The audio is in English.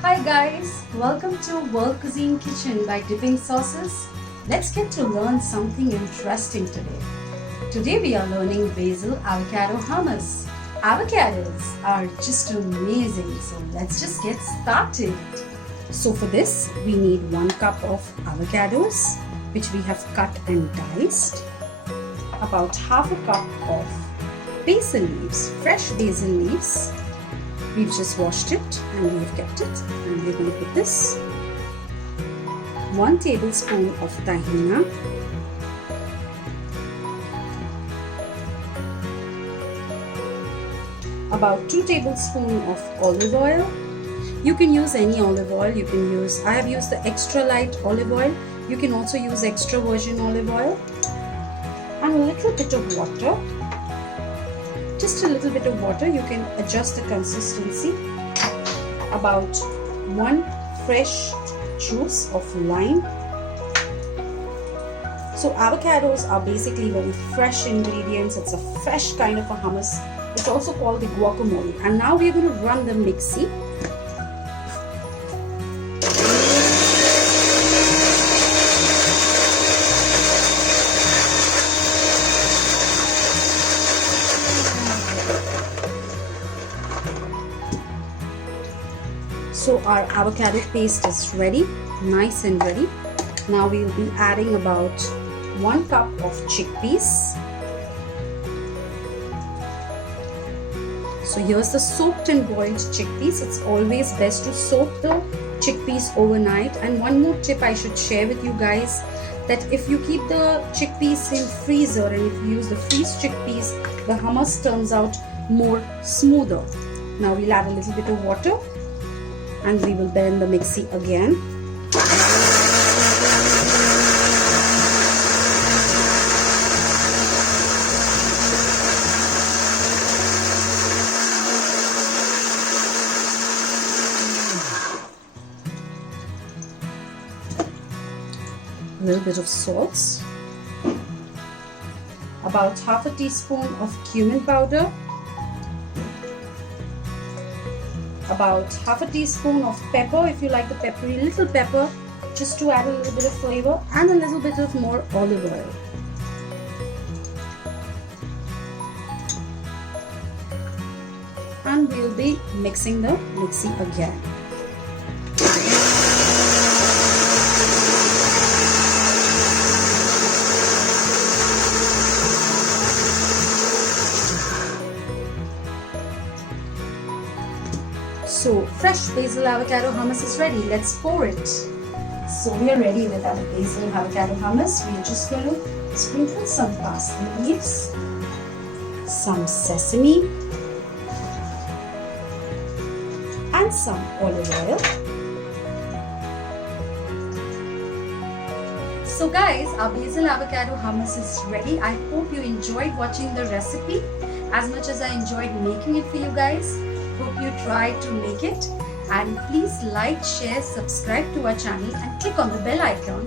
Hi guys, welcome to World Cuisine Kitchen by Dipping Sauces. Let's get to learn something interesting today. Today we are learning Basil Avocado Hummus. Avocados are just amazing, so let's just get started. So for this we need 1 cup of avocados which we have cut and diced, about half a cup of basil leaves, fresh basil leaves. We've just washed it and we've kept it, and we're going to put this 1 tablespoon of tahina, about 2 tablespoons of olive oil. You can use any olive oil. I have used the extra light olive oil. You can also use extra virgin olive oil, and a little bit of water. Just a little bit of water. You can adjust the consistency. About 1 fresh juice of lime. So avocados are basically very fresh ingredients. It's a fresh kind of a hummus. It's also called the guacamole. And now we're going to run the mixie. So our avocado paste is ready, nice and ready. Now we will be adding about 1 cup of chickpeas. So here's the soaked and boiled chickpeas. It's always best to soak the chickpeas overnight. And one more tip I should share with you guys, that if you keep the chickpeas in freezer and if you use the freeze chickpeas, the hummus turns out more smoother. Now we'll add a little bit of water and we will blend the mixie again. A little bit of salt, about half a teaspoon of cumin powder, about half a teaspoon of pepper if you like the peppery, little pepper just to add a little bit of flavor, and a little bit of more olive oil. And we'll be mixing the mixie again. So fresh basil avocado hummus is ready. Let's pour it. So we are ready with our basil avocado hummus. We are just going to sprinkle some parsley leaves, some sesame, and some olive oil. So guys, our basil avocado hummus is ready. I hope you enjoyed watching the recipe as much as I enjoyed making it for you guys. Hope you try to make it, and please like, share, subscribe to our channel and click on the bell icon